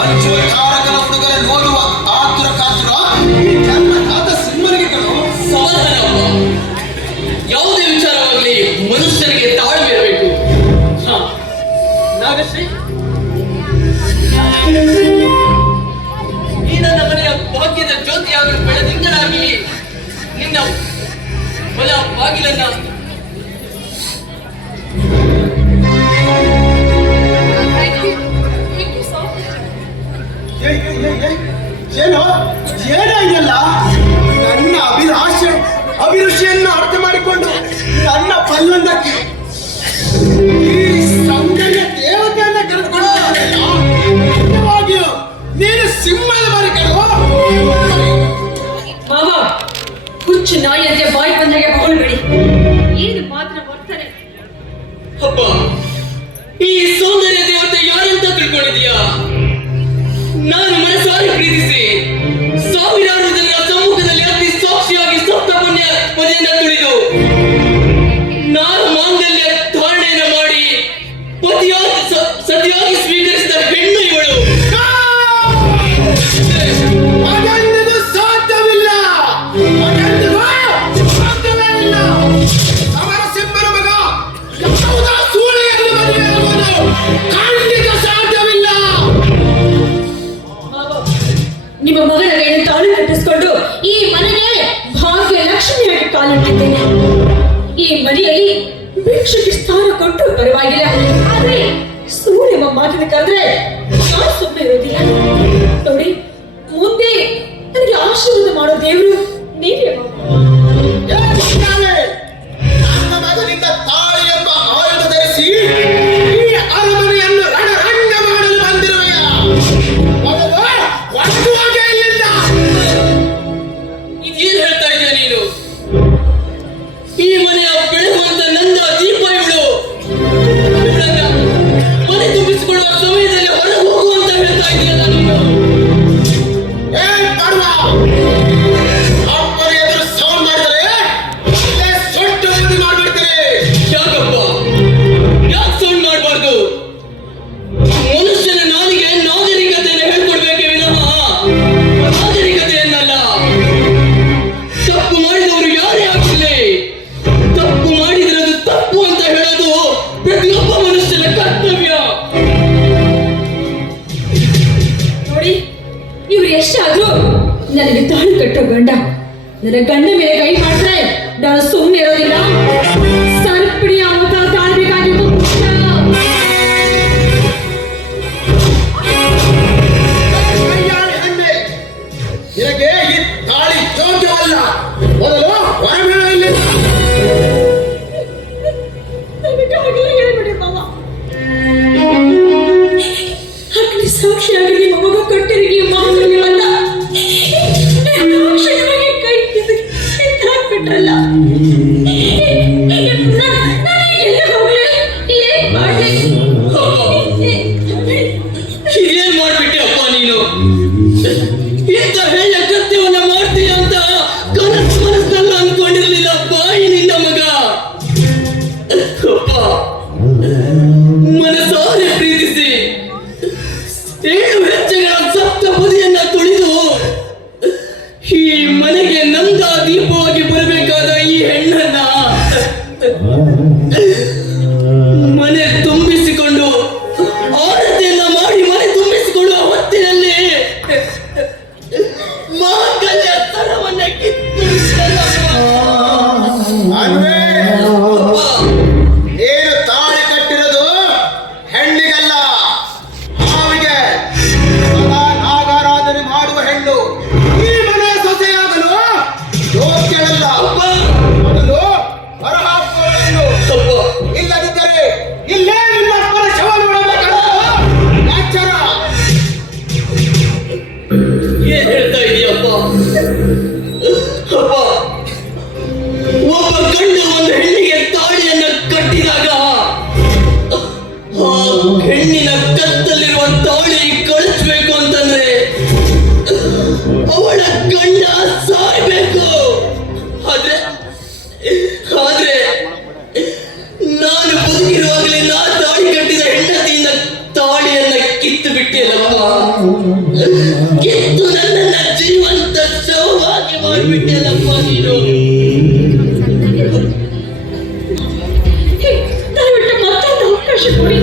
ವಂಚುವ ಚಾರಕನ ಹುಡುಗರ ನೋಡುವ ಆತುರ ಕಾತುರ ಈ ಜನ್ಮದಾತ ಸಿಂಹನಿಗೆಗಳು ಸಮಾಧಾನ ಯಾವುದೇ ವಿಚಾರವಾಗಲಿ ಮನುಷ್ಯರಿಗೆ ತಾಳ್ಮೆ ಇರಬೇಕು ನಾಗಶ್ರೀ? ಈ ನನ್ನ ಮನೆಯ ಭಾಗ್ಯದ ಜ್ಯೋತಿಯಾಗಲು ಬೆಳದಿಂಗಳಾಗಿ ನಿನ್ನ ಹೊಲ ಬಾಗಿಲನ್ನ ಹೆಣ್ಣು ಇವಳು. ಸಾಧ್ಯವಿಲ್ಲ. ಮಗ ಸಾಧ್ಯವಿಲ್ಲ. ಈ ಮನೆಗೆ ಭಾಗ್ಯ ಲಕ್ಷ್ಮಿಯಾಗಿ ಈ ಮನೆಯಲ್ಲಿ ಭಿಕ್ಷುಕಿ ಸ್ಥಾನ ಕೊಟ್ಟು ಪರವಾಗಿಲ್ಲ. ಮಾತಿನ ಕರೆದ್ರೆ ಸುಮ್ಮನೆ ಇರೋದಿಲ್ಲ. ನೋಡಿ ಮುಂದೆ ನನಗೆ ಆಶೀರ್ವಾದ ಮಾಡೋ ದೇವರು ನೀವೇ. ನಿನ್ನ ಗಂಡ ಮೇಲೆ ಕೈ ಮಾಡಿದ್ರೆ ನಾನು ಸುಮ್ಮನೆ ಇರೋದಿಲ್ಲ ಬಿಟ್ಟಿಲ್ಲಪ್ಪ ಕಿತ್ತು ನನ್ನನ್ನ ಜೀವಂತ ಶವವಾಗಿ ಮಾಡಿಬಿಟ್ಟಿಲ್ಲಪ್ಪ ನೀನು ಹೇ, ದಯವಿಟ್ಟು ಮತ್ತೊಂದು ಅವಕಾಶ ಕೊಡಿ